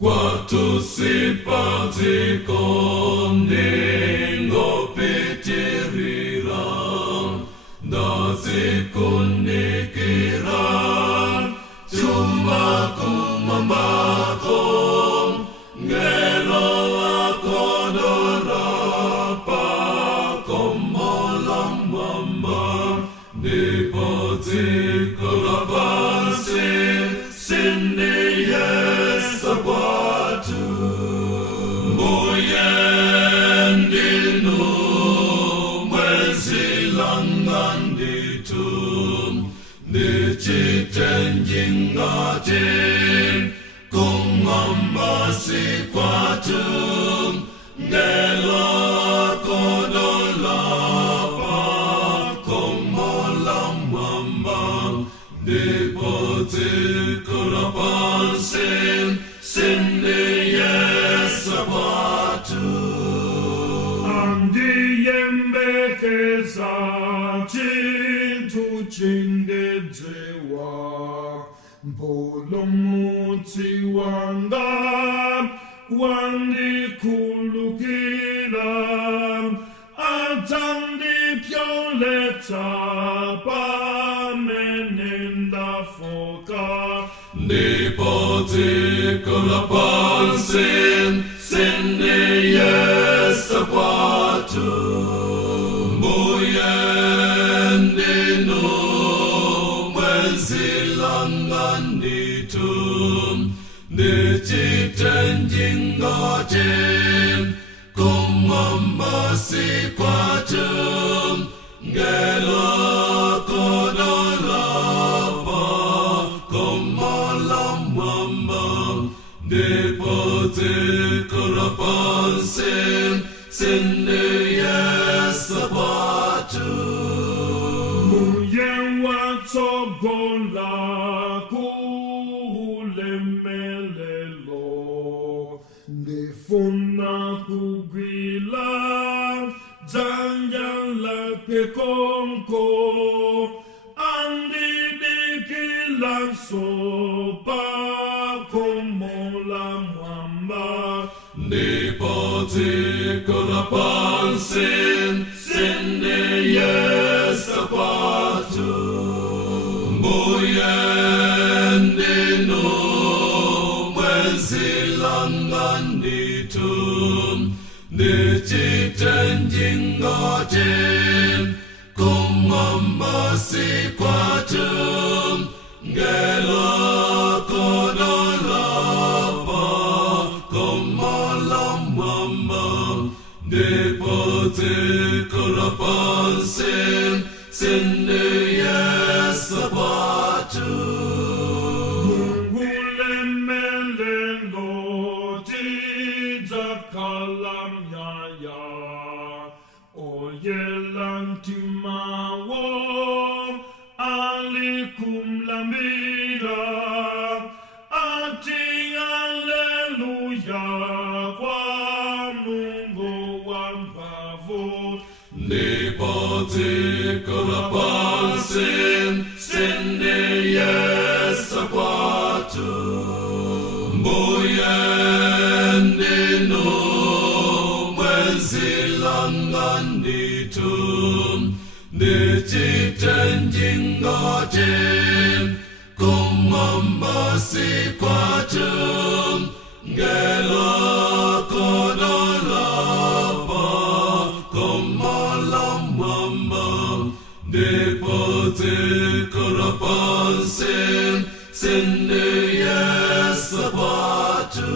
Quatu sipati koningo pitiriran, nasi kunikiran, cuma kumambakom, ngelo akodorapa, komolam mamba, nipoti kolabasin, sini sabatu moyendinu mwezilangan ditum nichitenjingatin kungambasi kwatum nelo kodolapa komolam mambang nipoti kolabasin Sindi sabatu Andi yembe kesa chintu chinde zewa Bolumuti wanda wandi kulukila Atandi pioleta pa menenda foka Nipoti kolapansin, sindi sabatu moyendinu mwezilangan ditum nichitenjingatin kumambasi kwatum ngelo kodolapa komolam mambang nipoti kolapansin sindi sabatu Muyewa togola kulemelelo Nefuna kugila Zanjala pekonko Andi dikila sopa Komola mwamba Nipoti kolapansin sindi sabatu moyendinu mwezilangan ditum nichitenjingatin kumambasi kwatum ngelo kodolapa komolam mambang nipoti kolapansin sindi sabatu Ulemelelo tijakalam yaya Oyelantimawo alikum lamira Ati alleluia kwa Mungu wampavo Nipoti kolapansin sindi sabatu moyendinu mwezilangan ditum nichitenjingatin kumambasi kwatum ngelo kodolapa komolam mambang nipoti kolapansin sindi sabatu